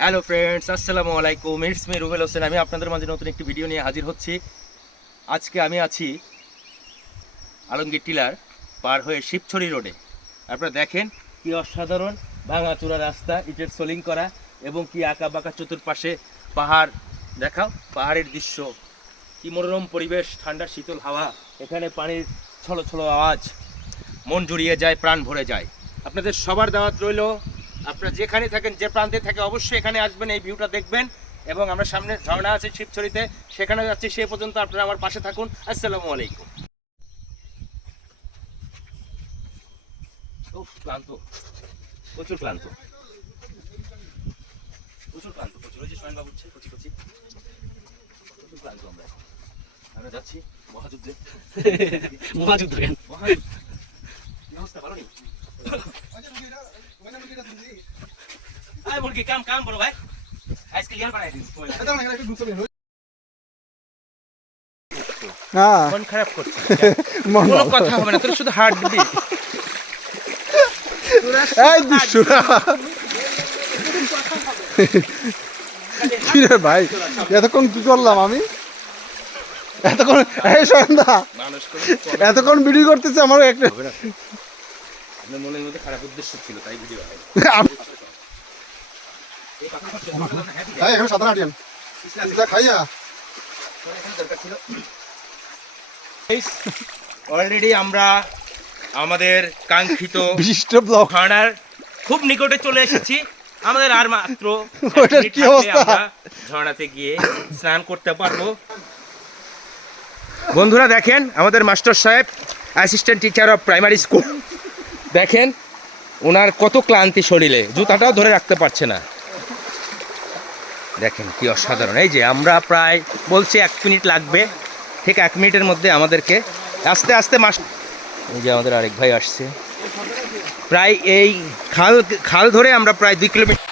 Hello friends, আসসালামু আলাইকুম। It's me Rubel Hossain. আমি আপনাদের মাঝে নতুন একটি ভিডিও নিয়ে হাজির হচ্ছি। আজকে আমি আছি আলমগীর টিলার পার হয়ে শিবছড়ি রোডে। আপনারা দেখেন কি অসাধারণ ভাঙাচোরা রাস্তা, ইটের সোলিং করা এবং কি আঁকা বাঁকা চতুর্পাশে পাহাড়। দেখাও পাহাড়ের দৃশ্য, কি মনোরম পরিবেশ, ঠান্ডা শীতল হাওয়া, এখানে পানির ছলো ছলো আওয়াজ, মন জুড়িয়ে যায়, প্রাণ ভরে যায়। আপনাদের সবার দাওয়াত রইল, আপনারা যেখানে থাকেন, যে প্রান্তে থাকে, অবশ্যই এখানে আসবেন, এই ভিউটা দেখবেন। এবং আমরা সামনে ঝর্ণা আছে শিবছড়িতে, সেখানে যাচ্ছি। সে পর্যন্ত আপনারা আমার পাশে থাকুন। আসসালামু আলাইকুম। ক্লান্ত, প্রচুর ক্লান্ত, প্রচুর ক্লান্ত, প্রচুর। ওই যে সোহেন বাবু উঠছে কচি কচি, প্রচুর ক্লান্ত। আমরা যাচ্ছি মহাযুদ্ধে। মহাযুদ্ধ কেন? মহাযুদ্ধ কি অবস্থা, ভালো নেই? আয় মুরগি, কাম কাম বড় ভাই, আজকে ইয়ার বানাই দিন। মন খারাপ করছে, কোনো কথা হবে না, তোর শুধু হার্ট দিবি। এই দুষ্টুরা কি রে ভাই, এতক্ষণ কি করলাম আমি? এতক্ষণ এই সন্ধ্যা এতক্ষণ ভিডিও করতেছে আমার একটা আপনার মনের মধ্যে খারাপ উদ্দেশ্য ছিল, তাই ভিডিও হয়। সাধারণ খাইয়া অলরেডি আমরা আমাদের কাঙ্ক্ষিত বিশিষ্ট ব্লগ ঝর্ণার খুব নিকটে চলে এসেছি। আমাদের আর মাত্র ওটার কি অবস্থা? ঝর্ণাতে গিয়ে স্নান করতে পারবো। বন্ধুরা দেখেন, আমাদের মাস্টার সাহেব, assistant teacher of primary school, দেখেন ওনার কত ক্লান্তি শরীরে, জুতাটাও ধরে রাখতে পারছে না। দেখেন কি অসাধারণ। এই যে আমরা প্রায় বলছি 1 মিনিট লাগবে, ঠিক 1 মিনিটের মধ্যে আমাদেরকে আস্তে আস্তে এই যে আমাদের আরেক ভাই আসছে, প্রায় এই খাল ধরে আমরা প্রায় 2 কিলোমিটার।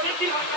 অনেক দিন হয়